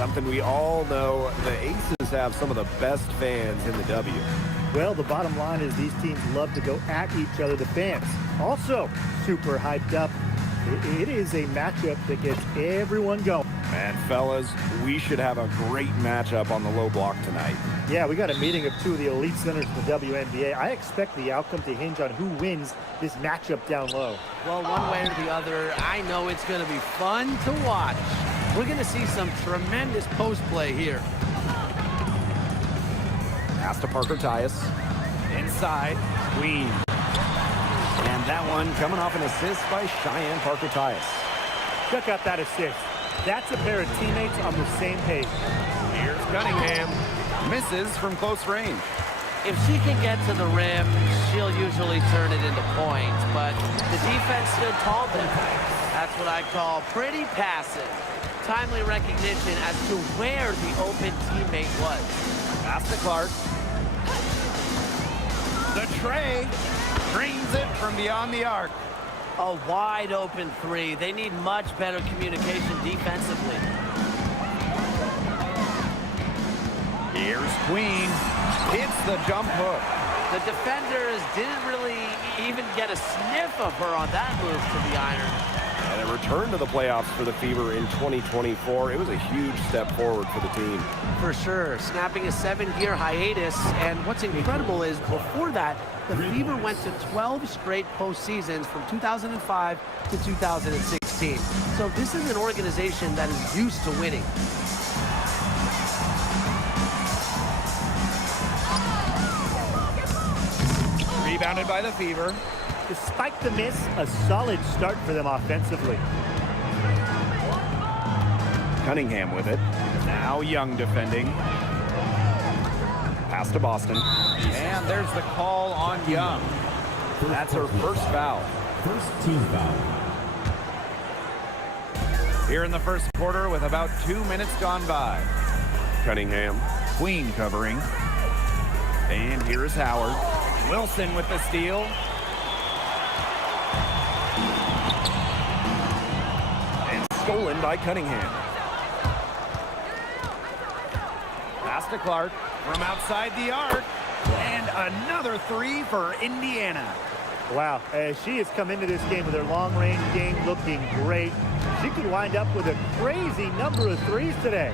Something we all know, the Aces have some of the best fans in the W. Well, the bottom line is these teams love to go at each other, the fans. Also, super hyped up. It is a matchup that gets everyone going. And fellas, we should have a great matchup on the low block tonight. Yeah, we got a meeting of two of the elite centers in the WNBA. I expect the outcome to hinge on who wins this matchup down low. Well, one way or the other, I know it's going to be fun to watch. We're going to see some tremendous post play here. Pass to Parker Tyus. Inside, Queen. And that one coming off an assist by Cheyenne Parker Tyus. Check out that assist. That's a pair of teammates on the same page. Here's Cunningham. Misses from close range. If she can get to the rim, she'll usually turn it into points, but the defense stood tall there. That's what I call pretty passive. Timely recognition as to where the open teammate was. Pass to Clark. The tray screens it from beyond the arc. A wide open three. They need much better communication defensively. Here's Queen. Hits the jump hook. The defenders didn't really even get a sniff of her on that move to the iron. And a return to the playoffs for the Fever in 2024. It was a huge step forward for the team. For sure. Snapping a 7-year hiatus. And what's incredible is before that, the Fever went to 12 straight postseasons from 2005 to 2016. So this is an organization that is used to winning. Rebounded by the Fever. Despite the miss, a solid start for them offensively. Cunningham with it. Now Young defending. Pass to Boston. And there's the call on Young. That's her first foul. First team foul. Here in the first quarter with about 2 minutes gone by. Cunningham. Queen covering. And here's Howard. Wilson with the steal. And stolen by Cunningham. Pass to Clark from outside the arc. And another three for Indiana. Wow, she has come into this game with her long-range game looking great. She could wind up with a crazy number of threes today.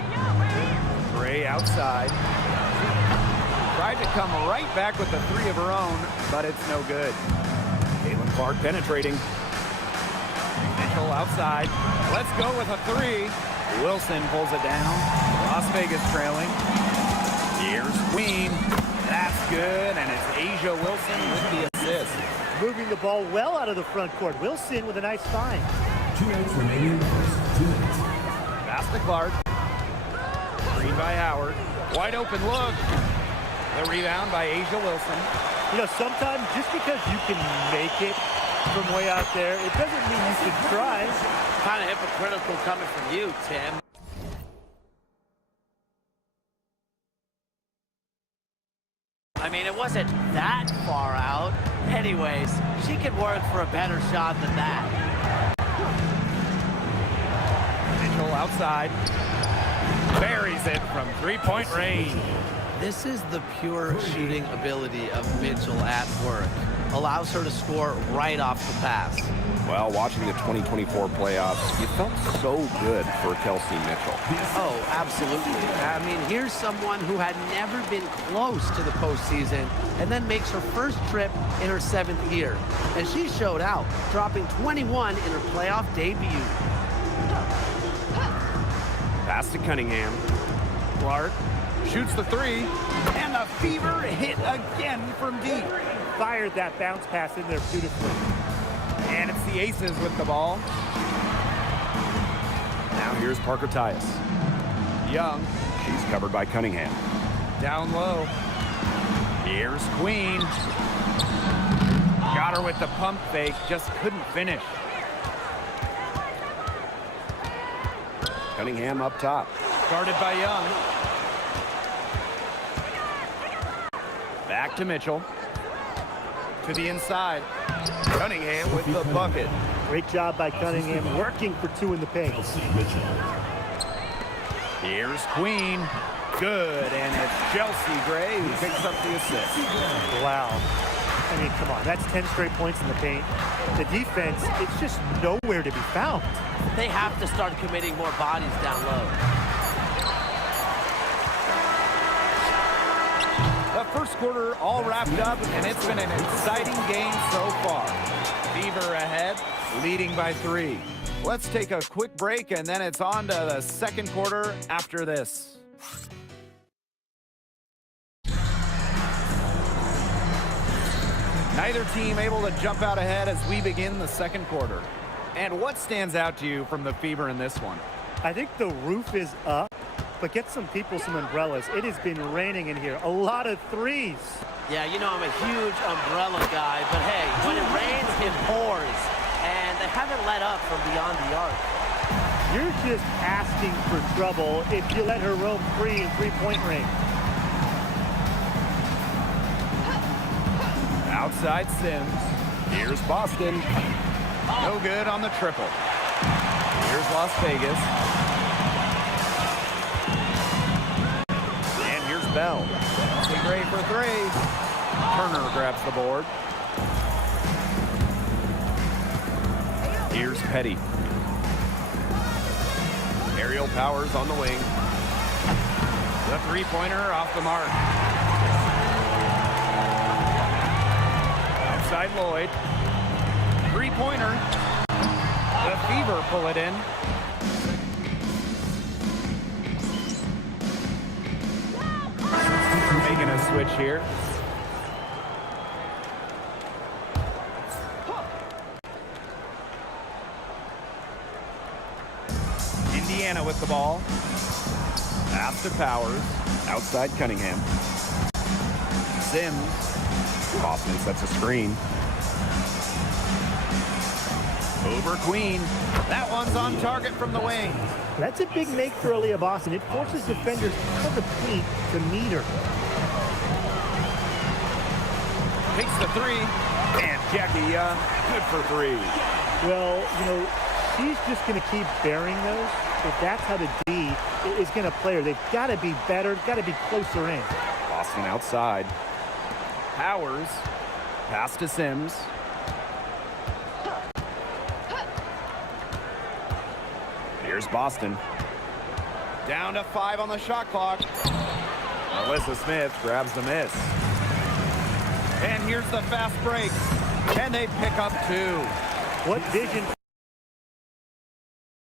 Gray outside. Tried to come right back with the three of her own, but it's no good. Caitlin Clark penetrating. Mitchell outside. Let's go with a three. Wilson pulls it down. Las Vegas trailing. Here's Queen. That's good, and it's Asia Wilson with the assist. Moving the ball well out of the front court. Wilson with a nice find. 2 minutes remaining in the first. 2 minutes. Pass to Clark. Screen by Howard. Wide open look. The rebound by Asia Wilson. You know, sometimes just because you can make it from way out there, it doesn't mean you should try. Kind of hypocritical coming from you, Tim. I mean, it wasn't that far out. Anyways, she could work for a better shot than that. Mitchell outside. Buries it from three-point range. This is the pure shooting ability of Mitchell at work. Allows her to score right off the pass. Well, watching the 2024 playoffs, you felt so good for Kelsey Mitchell. Oh, absolutely. I mean, here's someone who had never been close to the postseason and then makes her first trip in her 7th year. And she showed out, dropping 21 in her playoff debut. Pass to Cunningham. Clark shoots the three, and the Fever hit again from deep. Fired that bounce pass in there beautifully. And it's the Aces with the ball. Now here's Parker Tyus. Young, she's covered by Cunningham. Down low. Here's Queen. Got her with the pump fake, just couldn't finish. Cunningham up top. Guarded by Young. Back to Mitchell. To the inside. Cunningham with the bucket. Great job by Cunningham, working for two in the paint. Here's Queen. Good, and it's Chelsea Gray who picks up the assist. Wow. I mean, come on. That's 10 straight points in the paint. The defense, it's just nowhere to be found. They have to start committing more bodies down low. The first quarter all wrapped up, and it's been an exciting game so far. Fever ahead, leading by 3. Let's take a quick break, and then it's on to the second quarter after this. Neither team able to jump out ahead as we begin the second quarter. And what stands out to you from the Fever in this one? I think the roof is up, but get some people some umbrellas. It has been raining in here. A lot of threes. Yeah, you know I'm a huge umbrella guy, but hey, when it rains, it pours. And they haven't let up from beyond the arc. You're just asking for trouble if you let her roam free in three-point range. Outside Sims. Here's Boston. No good on the triple. Here's Las Vegas. And here's Bell. Gray for 3. Turner grabs the board. Here's Petty. Aerial Powers on the wing. The three-pointer off the mark. Outside Lloyd. Three-pointer. The Fever pull it in. Making a switch here. Indiana with the ball. Pass to Powers. Outside Cunningham. Sims. Boston sets a screen. Over Queen. That one's on target from the wing. That's a big make for Aaliyah Boston. It forces defenders on the feet to meet her. Takes the 3. And Jackie, good for 3. Well, you know, she's just going to keep bearing those. If that's how the D is going to play her, they've got to be better, got to be closer in. Boston outside. Powers. Pass to Sims. Here's Boston. Down to 5 on the shot clock. Alyssa Smith grabs the miss. And here's the fast break. And they pick up 2. What vision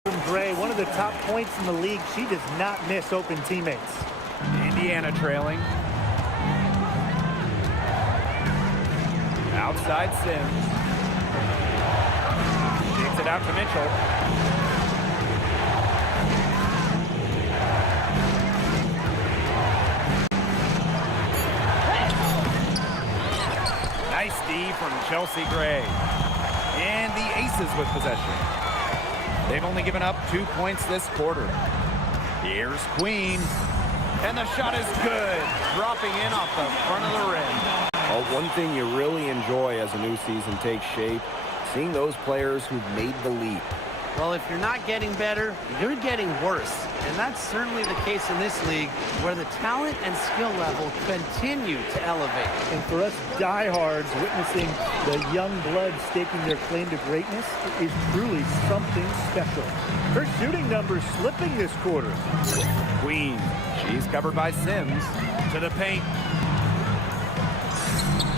from Gray, one of the top points in the league. She does not miss open teammates. Indiana trailing. Outside Sims. Takes it out to Mitchell. Nice D from Chelsea Gray. And the Aces with possession. They've only given up 2 points this quarter. Here's Queen. And the shot is good. Dropping in off the front of the rim. Well, one thing you really enjoy as a new season takes shape, seeing those players who've made the leap. Well, if you're not getting better, you're getting worse. And that's certainly the case in this league, where the talent and skill level continue to elevate. And for us diehards, witnessing the young blood staking their claim to greatness is truly something special. Her shooting numbers slipping this quarter. Queen. She's covered by Sims. To the paint.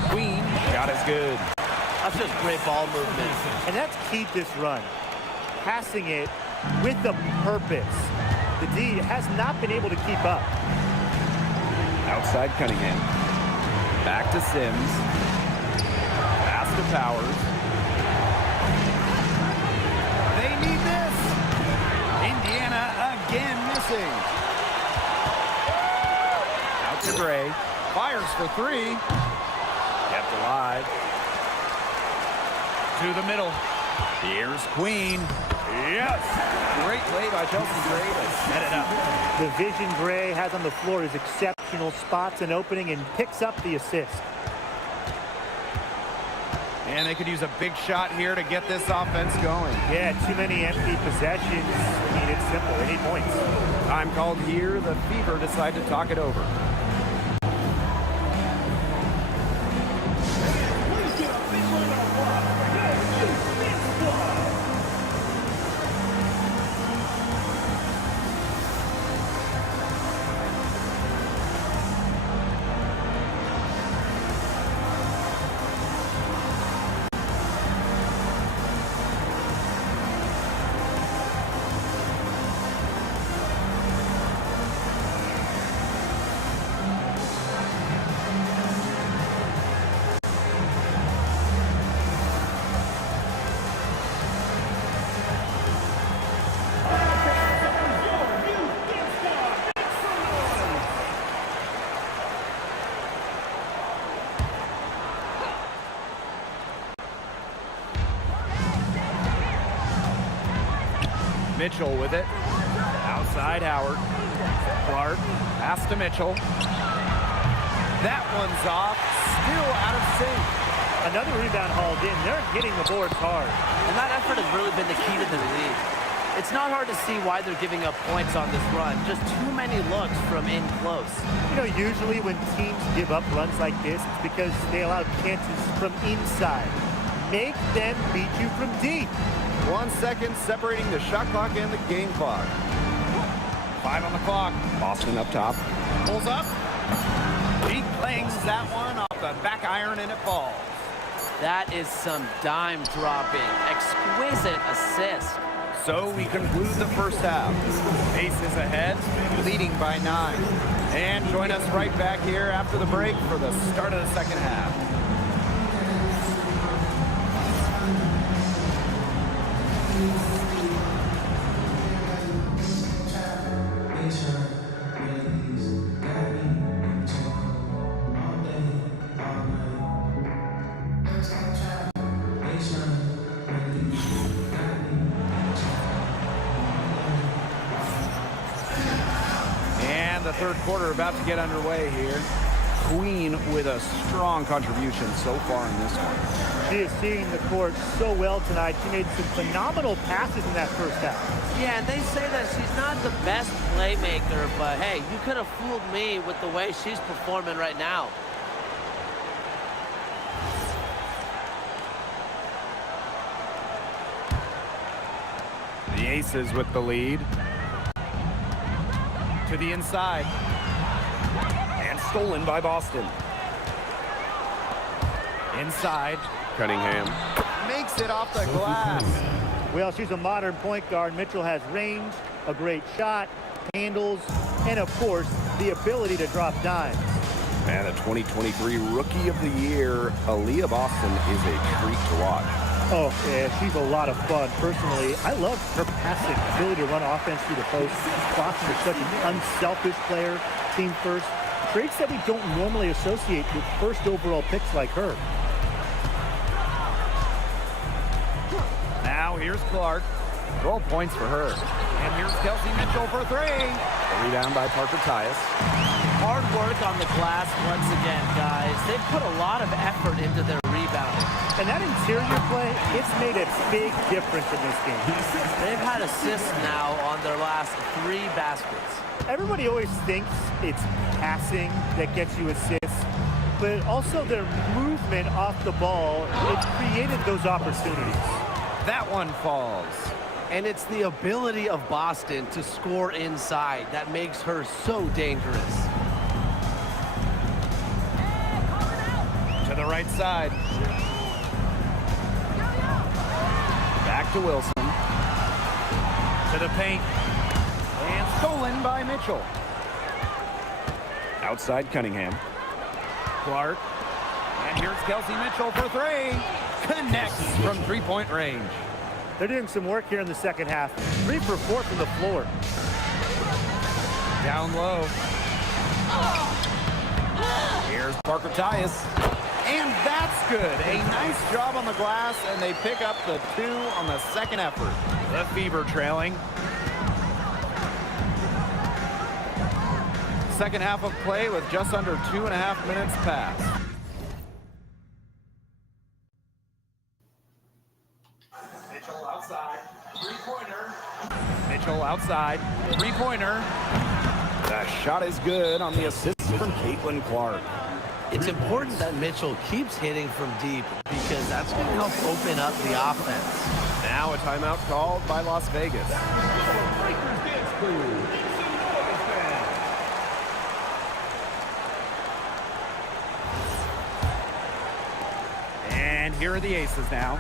Queen. Shot is good. That's just great ball movement. And that's key to this run. Passing it with a purpose. The D has not been able to keep up. Outside Cunningham. Back to Sims. Pass to Powers. They need this. Indiana again missing. Out to Gray. Fires for 3. Kept alive. To the middle. Here's Queen. Yes! Great play by Chelsea Gray to set it up. The vision Gray has on the floor is exceptional. Spots an opening and picks up the assist. And they could use a big shot here to get this offense going. Yeah, too many empty possessions. I mean, it's simple. They need points. Time called here. The Fever decide to talk it over. Mitchell with it. Outside Howard. Clark. Pass to Mitchell. That one's off. Still out of sync. Another rebound hauled in. They're getting the boards hard. And that effort has really been the key to the lead. It's not hard to see why they're giving up points on this run. Just too many looks from in close. You know, usually when teams give up runs like this, it's because they allow chances from inside. Make them beat you from deep. 1 second separating the shot clock and the game clock. 5 on the clock. Boston up top. Pulls up. He clangs that one off the back iron and it falls. That is some dime dropping. Exquisite assist. So we conclude the first half. Aces ahead, leading by 9. And join us right back here after the break for the start of the second half. The third quarter about to get underway here. Queen with a strong contribution so far in this one. She is seeing the court so well tonight. She made some phenomenal passes in that first half. Yeah, and they say that she's not the best playmaker, but hey, you could have fooled me with the way she's performing right now. The Aces with the lead. To the inside. And stolen by Boston. Inside. Cunningham. Makes it off the glass. Well, she's a modern point guard. Mitchell has range, a great shot, handles, and of course, the ability to drop dimes. And the 2023 Rookie of the Year, Aaliyah Boston, is a treat to watch. Oh, yeah, she's a lot of fun. Personally, I love her passing, ability to run offense through the post. Boston is such an unselfish player, team first. Traits that we don't normally associate with first overall picks like her. Now here's Clark. 12 points for her. And here's Kelsey Mitchell for 3. A rebound by Parker Tyus. Hard work on the glass once again, guys. They've put a lot of effort into their rebounding. And that interior play, it's made a big difference in this game. They've had assists now on their last 3 baskets. Everybody always thinks it's passing that gets you assists, but also their movement off the ball, it's created those opportunities. That one falls. And it's the ability of Boston to score inside that makes her so dangerous. To the right side. Back to Wilson. To the paint. And stolen by Mitchell. Outside Cunningham. Clark. And here's Kelsey Mitchell for 3. Connects from three-point range. They're doing some work here in the second half. 3 for 4 from the floor. Down low. Here's Parker Tyus. And that's good. A nice job on the glass, and they pick up the 2 on the second effort. The Fever trailing. Second half of play with just under 2.5 minutes passed. Mitchell outside. Three-pointer. The shot is good on the assist from Caitlin Clark. It's important that Mitchell keeps hitting from deep because that's going to help open up the offense. Now a timeout called by Las Vegas. And here are the Aces now.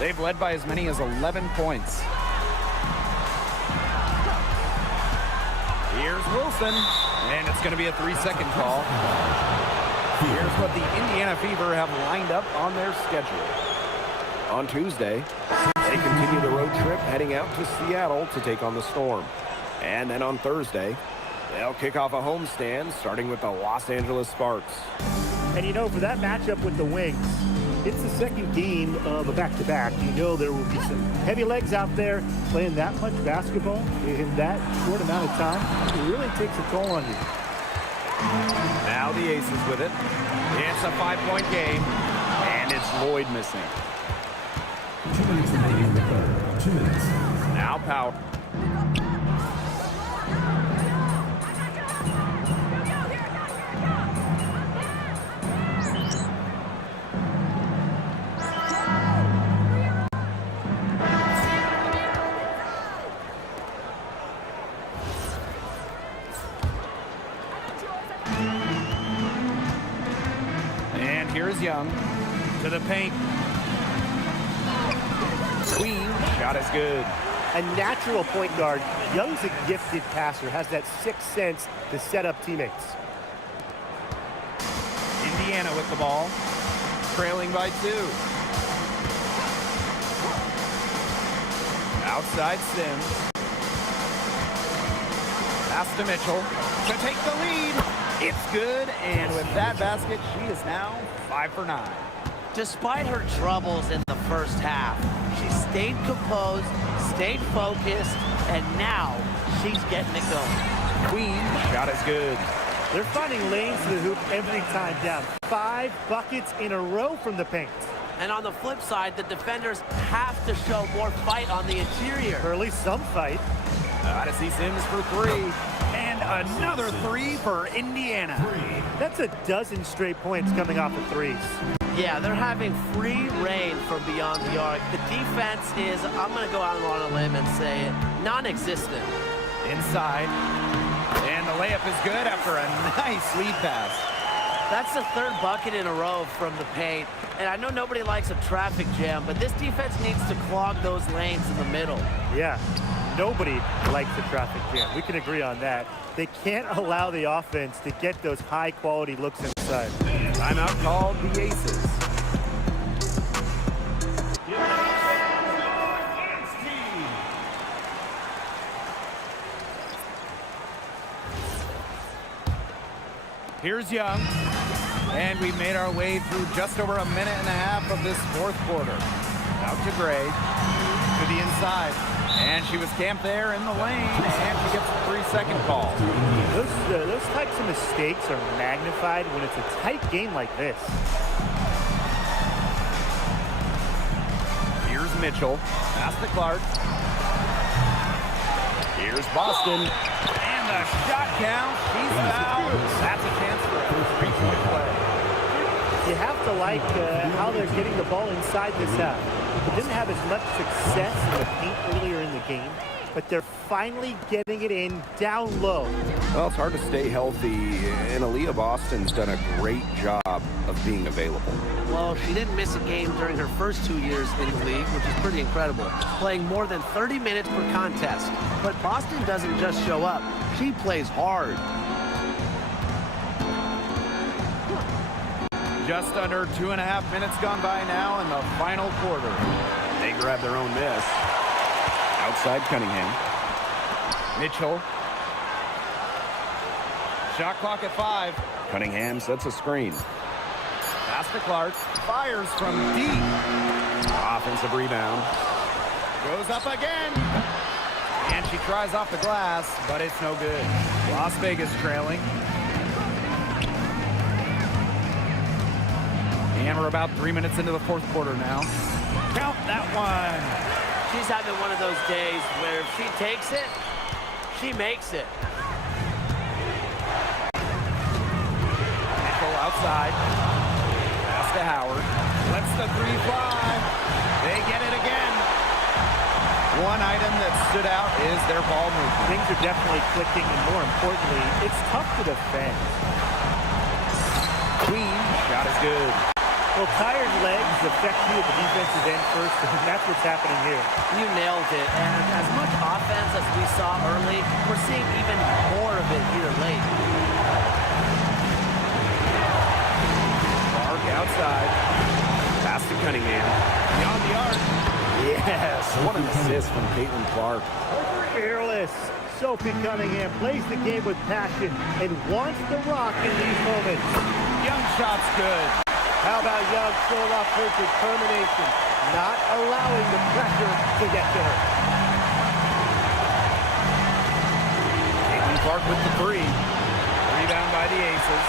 They've led by as many as 11 points. Here's Wilson, and it's going to be a 3-second call. Here's what the Indiana Fever have lined up on their schedule. On Tuesday, they continue the road trip heading out to Seattle to take on the Storm. And then on Thursday, they'll kick off a homestand starting with the Los Angeles Sparks. And you know, for that matchup with the Wings, it's the second game of a back-to-back. You know there will be some heavy legs out there playing that much basketball in that short amount of time. It really takes a toll on you. Now the Aces with it. It's a 5-point game, and it's Lloyd missing. 2 minutes remaining in the third. 2 minutes. Now Powell. And here's Young to the paint. Queen, shot is good. A natural point guard. Young's a gifted passer, has that sixth sense to set up teammates. Indiana with the ball, trailing by 2. Outside Sims. Pass to Mitchell to take the lead. It's good, and with that basket, she is now 5 for 9. Despite her troubles in the first half, she stayed composed, stayed focused, and now she's getting it going. Queen, shot is good. They're finding lanes to the hoop every time down. 5 buckets in a row from the paint. And on the flip side, the defenders have to show more fight on the interior. Or at least some fight. Odyssey Sims for 3. And another 3 for Indiana. That's a dozen straight points coming off of threes. Yeah, they're having free reign from beyond the arc. The defense is, I'm going to go out on a limb and say it, non-existent. Inside. And the layup is good after a nice lead pass. That's the 3rd bucket in a row from the paint. And I know nobody likes a traffic jam, but this defense needs to clog those lanes in the middle. Yeah, nobody likes the traffic jam. We can agree on that. They can't allow the offense to get those high-quality looks inside. Timeout called the Aces. Here's Young. And we've made our way through just over a minute and a half of this 4th quarter. Out to Gray, to the inside. And she was camped there in the lane, and she gets a 3-second call. Those types of mistakes are magnified when it's a tight game like this. Here's Mitchell, pass to Clark. Here's Boston, and the shot count, she's fouled. That's a chance for a 3-point play. You have to like how they're getting the ball inside this half. They didn't have as much success in the paint earlier in the game, but they're finally getting it in down low. Well, it's hard to stay healthy, and Aaliyah Boston's done a great job of being available. Well, she didn't miss a game during her first 2 years in the league, which is pretty incredible, playing more than 30 minutes per contest. But Boston doesn't just show up, she plays hard. Just under 2.5 minutes gone by now in the final quarter. They grab their own miss. Outside Cunningham. Mitchell. Shot clock at 5. Cunningham sets a screen. Pass to Clark. Fires from deep. Offensive rebound. Goes up again. And she tries off the glass, but it's no good. Las Vegas trailing. And we're about 3 minutes into the 4th quarter now. Count that one. She's having one of those days where if she takes it, she makes it. Mitchell outside. Pass to Howard. Lets the three fly. They get it again. One item that stood out is their ball movement. Things are definitely clicking, and more importantly, it's tough to defend. Queen, shot is good. Well, tired legs affect you at the defensive end first, and that's what's happening here. You nailed it. And as much offense as we saw early, we're seeing even more of it here late. Clark outside. Pass to Cunningham. Beyond the arc. Yes, what an assist from Caitlin Clark. Fearless. Sophie Cunningham plays the game with passion and wants the rock in these moments. Young shot's good. How about Young showing off her determination, not allowing the pressure to get to her. Caitlin Clark with the three. Rebound by the Aces.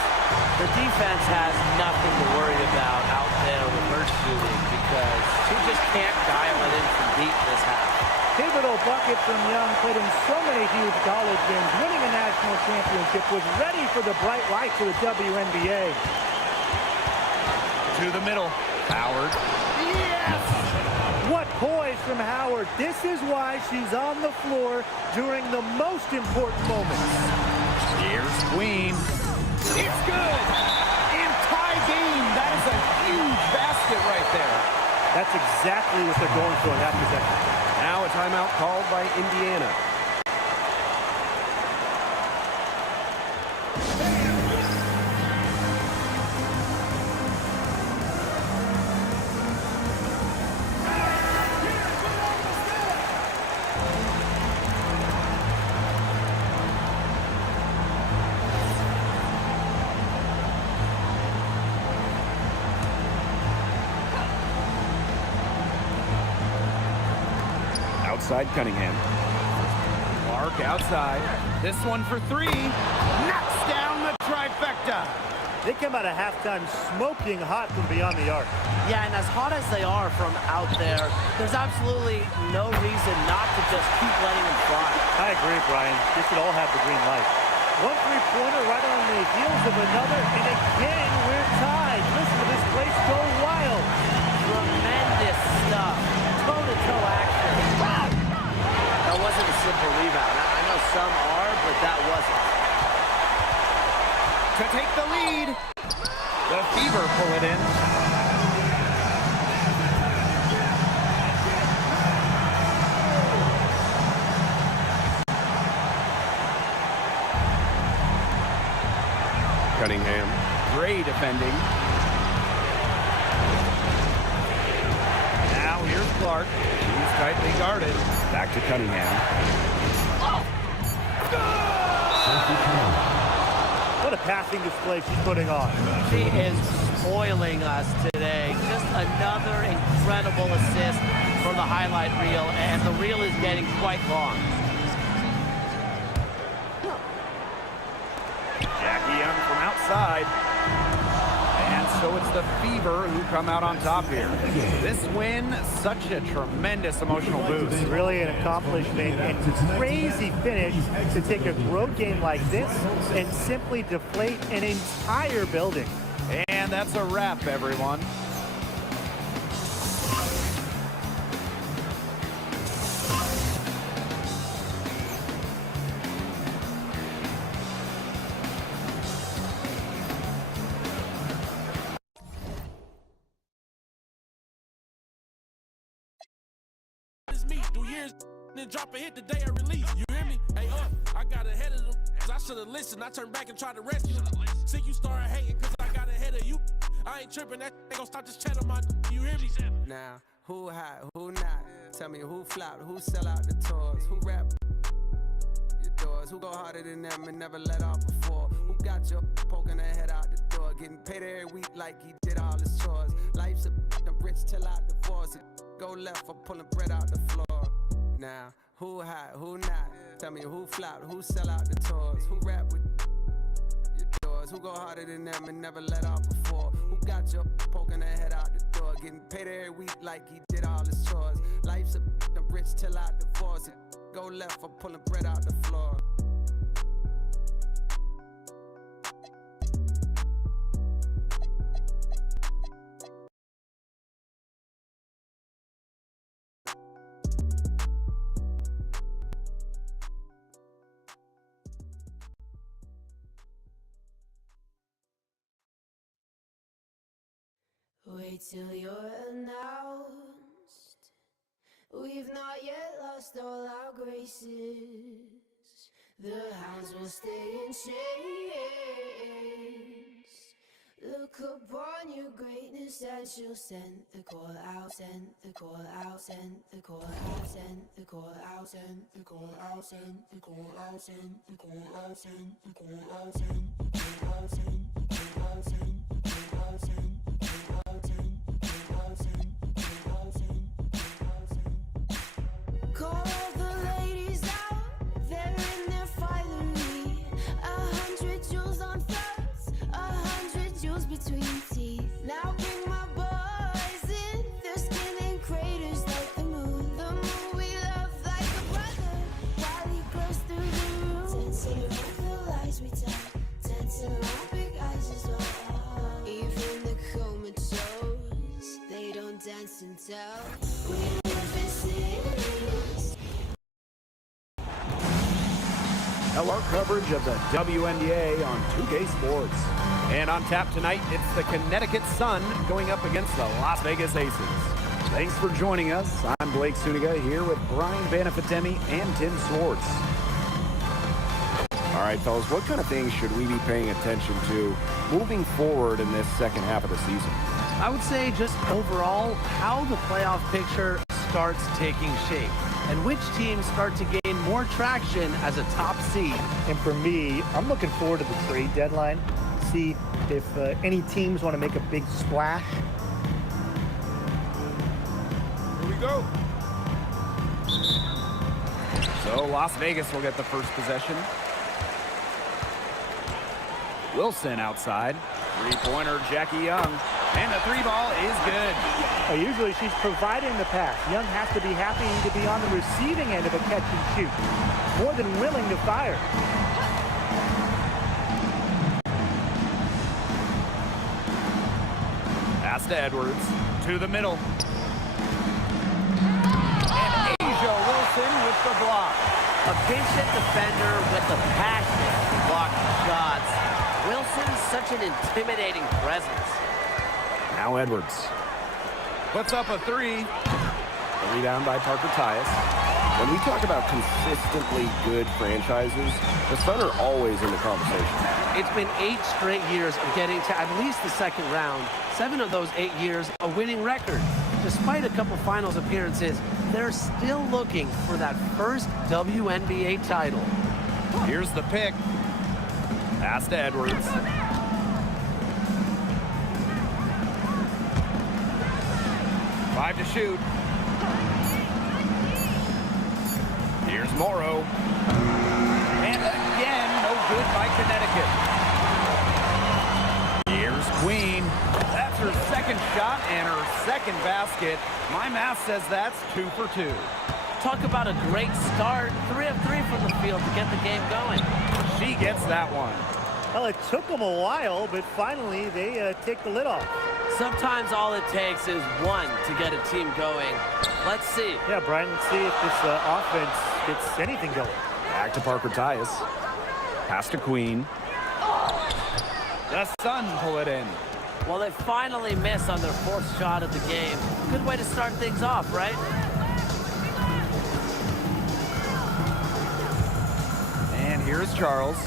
The defense has nothing to worry about out there with her shooting because she just can't dial it in from deep this half. Pivotal bucket from Young, played in so many huge college games, winning a national championship, was ready for the bright lights of the WNBA. To the middle. Howard. Yes! What poise from Howard. This is why she's on the floor during the most important moments. Here's Queen. It's good. In tie game. That is a huge basket right there. That's exactly what they're going for in that possession. Now a timeout called by Indiana. Outside Cunningham. Clark outside. This one for three. Knocks down the trifecta. They come out of halftime smoking hot from beyond the arc. Yeah, and as hot as they are from out there, there's absolutely no reason not to just keep letting them fly. I agree, Brian. They should all have the green light. One three-pointer right on the heels of another, and again, we're tied. Listen to this place go wild. Tremendous stuff. Toe-to-toe action. That wasn't a simple rebound. I know some are, but that wasn't. To take the lead. The Fever pull it in. Cunningham. Gray defending. Now here's Clark. He's tightly guarded. Back to Cunningham. What a passing display she's putting on. She is spoiling us today. Just another incredible assist from the highlight reel, and the reel is getting quite long. Jackie Young from outside. And so it's the Fever who come out on top here. This win, such a tremendous emotional boost. Really an accomplishment and crazy finish to take a road game like this and simply deflate an entire building. And that's a wrap, everyone. Do years, then drop a hit the day I release. You hear me? Hey, I got ahead of them, cause I should've listened. I turned back and tried to rescue. See, you started hating, cause I got ahead of you. I ain't tripping, that ain't gon' stop this chat on my. You hear me? Now, who hot, who not? Tell me who flopped, who sell out the tours, who rap your doors, who go harder than them and never let off before, who got your poking their head out the door, getting paid every week like he did all his chores. Life's a rich till I divorce it. Go left for pulling bread out the floor. Now, who hot, who not? Tell me who flopped, who sell out the tours, who rap with your doors, who go harder than them and never let off before, who got your poking their head out the door, getting paid every week like he did all his chores. Life's a rich till I divorce it. Go left, I'm pulling bread out the floor. Wait till you're announced. We've not yet lost all our graces. The hounds will stay in chains. Look upon your greatness and she'll send the call out, send the call out, send the call out, send the call out, send the call out, send the call out, send the call out, send the call out, send the call out, send the call out, send the call out, send. Call the ladies out, they're in their finery. 100 jewels on throats, 100 jewels between teeth. Now bring my boys in, their skin in craters like the moon. The moon we love like a brother, while he glows through the room. Dancing around the lies we tell, dancing around big eyes as well. Even the comatose, they don't dance and tell. We live in cities. LR coverage of the WNBA on 2K Sports. And on tap tonight, it's the Connecticut Sun going up against the Las Vegas Aces. Thanks for joining us. I'm Blake Suniga here with Brian Banafitemi and Tim Swartz. All right, fellas, what kind of things should we be paying attention to moving forward in this second half of the season? I would say just overall how the playoff picture starts taking shape and which teams start to gain more traction as a top seed. And for me, I'm looking forward to the trade deadline. See if any teams want to make a big splash. Here we go. So Las Vegas will get the first possession. Wilson outside. Three-pointer, Jackie Young. And the three ball is good. Usually she's providing the pass. Young has to be happy to be on the receiving end of a catch and shoot. More than willing to fire. Pass to Edwards. To the middle. And Asia Wilson with the block. A patient defender with a passion to block shots. Wilson's such an intimidating presence. Now Edwards. Puts up a three. A rebound by Parker Tyus. When we talk about consistently good franchises, the Sun are always in the conversation. It's been 8 straight years of getting to at least the second round. 7 of those 8 years, a winning record. Despite a couple finals appearances, they're still looking for that first WNBA title. Here's the pick. Pass to Edwards. Five to shoot. Here's Morrow. And again, no good by Connecticut. Here's Queen. That's her second shot and her second basket. My math says that's 2 for 2. Talk about a great start. 3 of 3 from the field to get the game going. She gets that one. Well, it took them a while, but finally they take the lid off. Sometimes all it takes is one to get a team going. Let's see. Yeah, Brian, let's see if this offense gets anything going. Back to Parker Tyus. Pass to Queen. The Sun pull it in. Well, they finally miss on their 4th shot of the game. Good way to start things off, right? And here's Charles.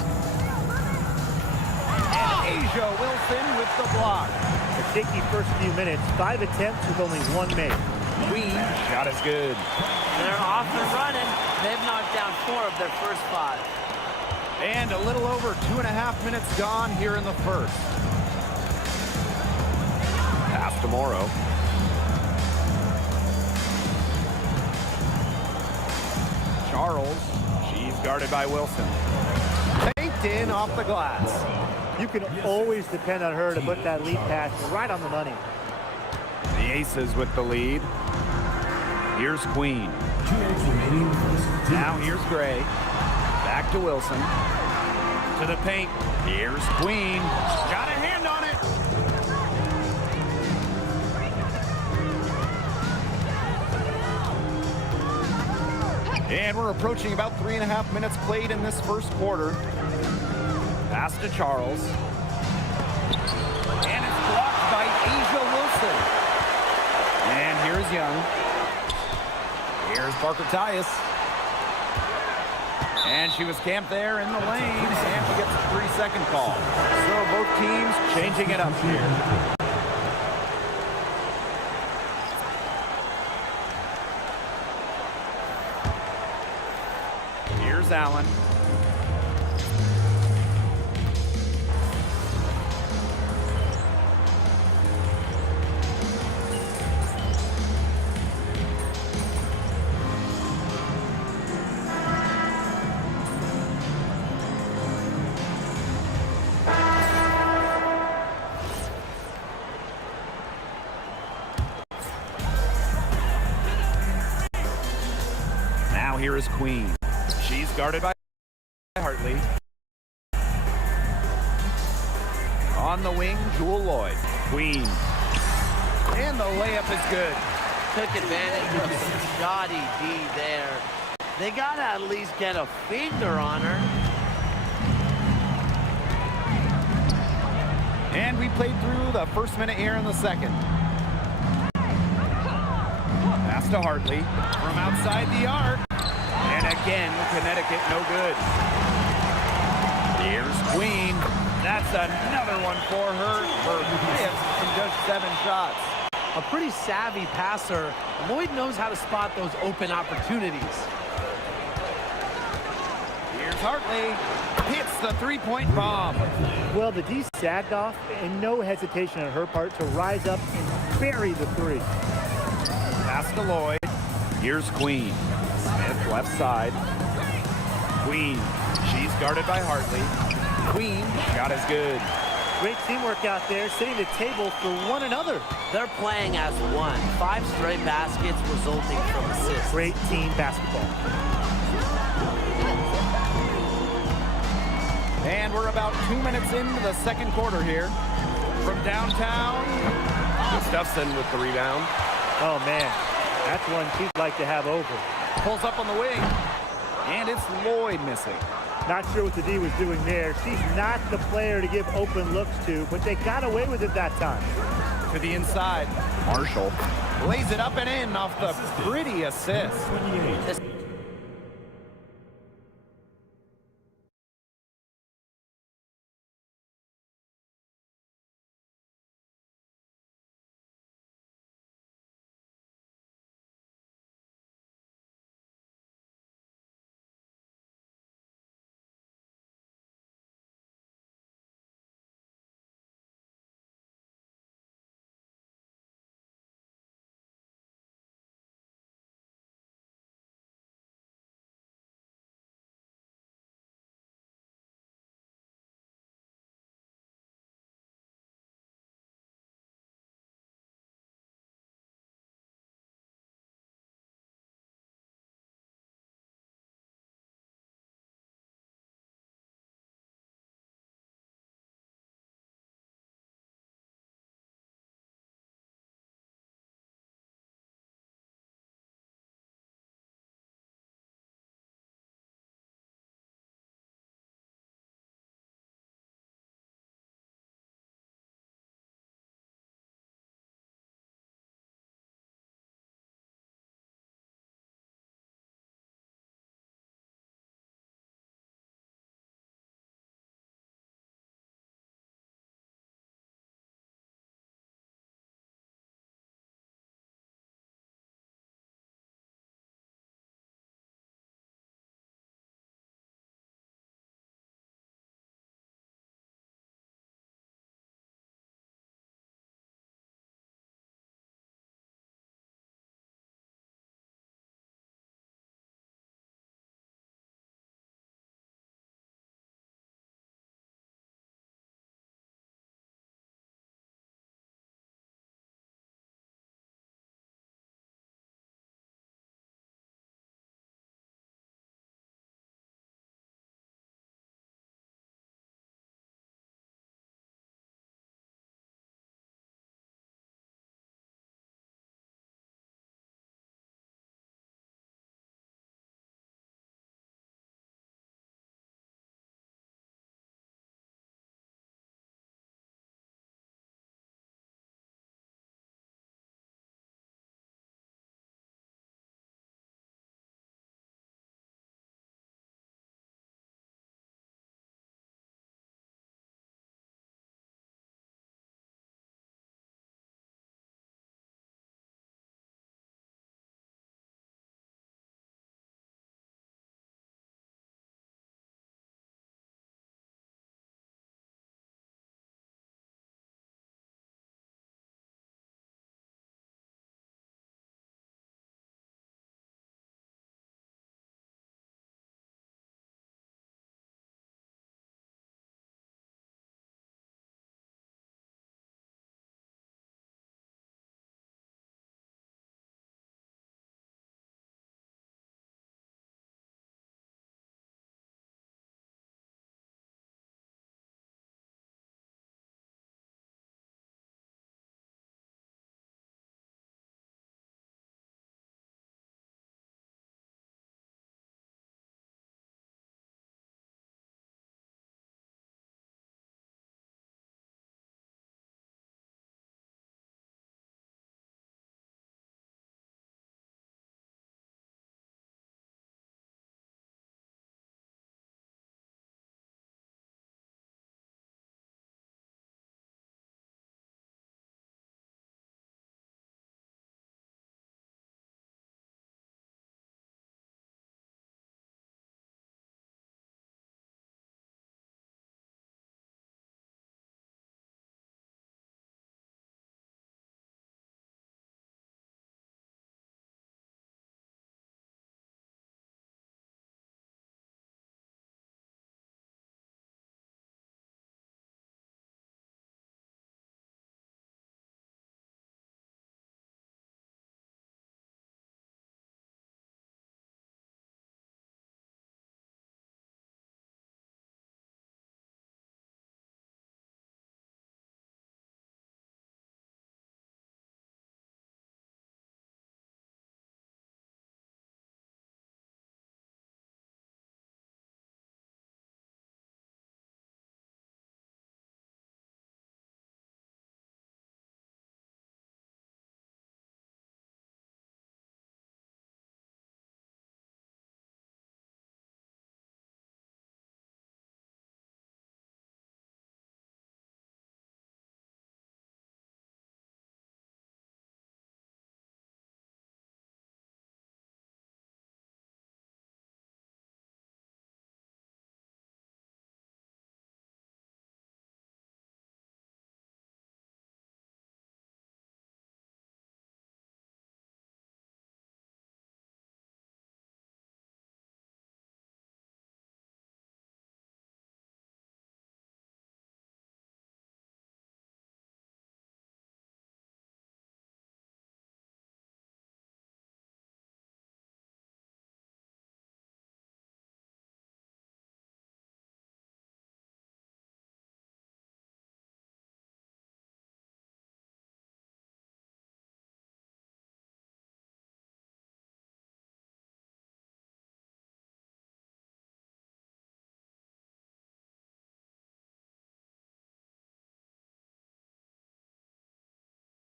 And Asia Wilson with the block. The shaky first few minutes, 5 attempts with only 1 made. Queen shot is good. They're off and running. They've knocked down 4 of their first 5. And a little over 2.5 minutes gone here in the first. Pass to Morrow. Charles, she's guarded by Wilson. Tanked in off the glass. You can always depend on her to put that lead pass right on the money. The Aces with the lead. Here's Queen. 2 minutes remaining in the first. Now here's Gray. Back to Wilson. To the paint. Here's Queen. Got a hand on it. And we're approaching about 3.5 minutes played in this first quarter. Pass to Charles. And it's blocked by Asia Wilson. And here's Young. Here's Parker Tyus. And she was camped there in the lane, and she gets a 3-second call. So both teams changing it up here. Here's Allen. Now here is Queen. She's guarded by Hartley. On the wing, Jewel Lloyd. Queen. And the layup is good. Took advantage of some shoddy D there. They got to at least get a finger on her. And we played through the first minute here in the second. Pass to Hartley from outside the arc. And again, Connecticut no good. Here's Queen. That's another one for her. Her fifth from just 7 shots. A pretty savvy passer. Lloyd knows how to spot those open opportunities. Here's Hartley. Hits the 3-point bomb. Well, the D sagged off, and no hesitation on her part to rise up and bury the 3. Pass to Lloyd. Here's Queen. Smith left side. Queen. She's guarded by Hartley. Queen. Shot is good. Great teamwork out there, setting the table for one another. They're playing as one. 5 straight baskets resulting from assists. Great team basketball. And we're about 2 minutes into the second quarter here. From downtown, Gustafson with the rebound. Oh, man. That's one she'd like to have over. Pulls up on the wing. And it's Lloyd missing. Not sure what the D was doing there. She's not the player to give open looks to, but they got away with it that time. To the inside. Marshall lays it up and in off the pretty assist. 28.